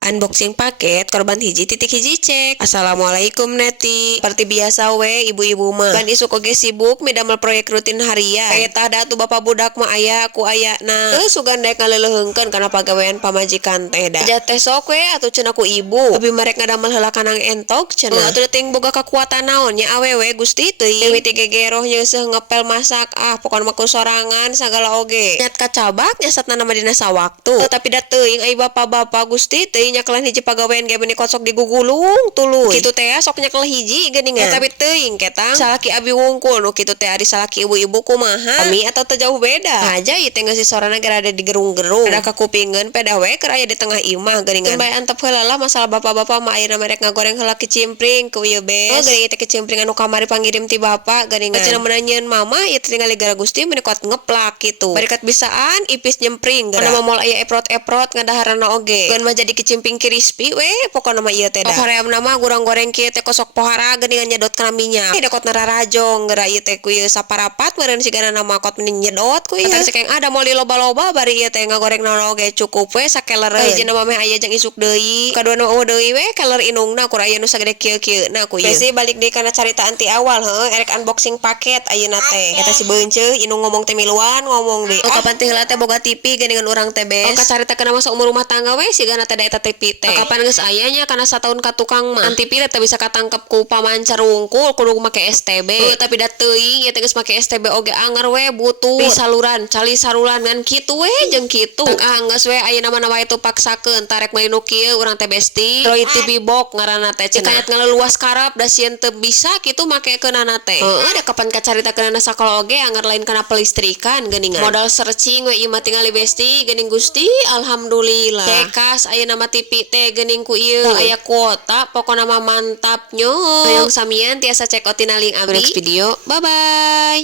Unboxing paket korban hiji titik hiji cek. Assalamualaikum Neti. Seperti biasa we ibu-ibu mah kan isuk oge sibuk midamel proyek rutin harian. Eta da tuh bapak budak mah aya ku aya na sugan daek ngaleuleungkeun kana pagawean pamajikan teh da. Aja teh sok we atuh cenah ku ibu. Abi marek ngadamel heula kanang entok cenah. Atuh teuing boga kakuatan naon nya awewe Gusti teuing. Dewi tige geroh nyeuseuh ngepel masak pokona mah ku sorangan sagala oge. Nyat kacabak nyasatna nama dina sawaktu. Tapi da teuing ai bapak-bapak Gusti teuing nyakelan hiji pagawean ge beuni kosok digugulung tuluy kitu teh sok nyakel hiji geuningan tapi teuing ketang salaki abi wungkul nu kitu teh ari salaki ibu-ibu kumaha kami atau teu jauh beda aja ieu teh geus sorana gara ada di gerung-gerung ada kakupingeun pedah we keur aya di tengah imah geuningan bae antep heula lah masalah bapak-bapak mah ayeuna merek ngagoreng heula kicimpring ku ieu bes geuning teh kicimpring anu kamari pangirim ti bapak geuningan cenah menanyeun mama ieu teh ningali gara Gusti meuni kuat ngeplak kitu barikat bisaan ipis nyempring gara mah moal aya eprot-eprot ngadaharana oge geun mah jadi kicimpring crispy we pokona mah ieu teh da horeamna mah gurang-goreng kieu teh kosok pohara geuningan nyedot kana minyak dekotna rarajong geura ieu teh ku ieu saparapat meureun sigana nama kot mending nyedot ku ieu teh sakeng ada moal loba-loba bari ieu teh ngagoreng naon oge cukup we sakeleureun hijina mah meh aya jeung isuk deui kaduana mah deui we keler inungna kur aya nu sagede kieu-kieu na ku ieu besi balik deui kana carita anti awal erek unboxing paket ayeuna teh eta si beunceuk inung ngomong teh miluan ngomong deui kapan teh heula teh boga TV geuningan urang teh bes kacarita kana masa umur rumah tangga we sigana teh da eta TV teh kapan geus ayanya kana satahun ka tukang mah anti teh bisa katangkep ku pamancar wungkul kudu make STB tapi da teuing ieu teh geus make STB oge anger we butuh di saluran cali saluran ngan kitu we jeung kitu geus we ayeuna mah wae tu paksakeun tarek mah nu kieu urang teh besti Droid TV box ngaranna teh cenah ngaleluas karap da sieun teu bisa kitu makekeunana teh da kapan kacaritakeunana sakola oge anger lain kana pelistrikan geuningan modal searching we ieu mah tingali besti geuning Gusti alhamdulillah tekas ayeuna mah TV teh geuning ku ieu aya kuota pokona mah mantap nyo hoyong samian tiasa cek out tina link abdi next video bye bye.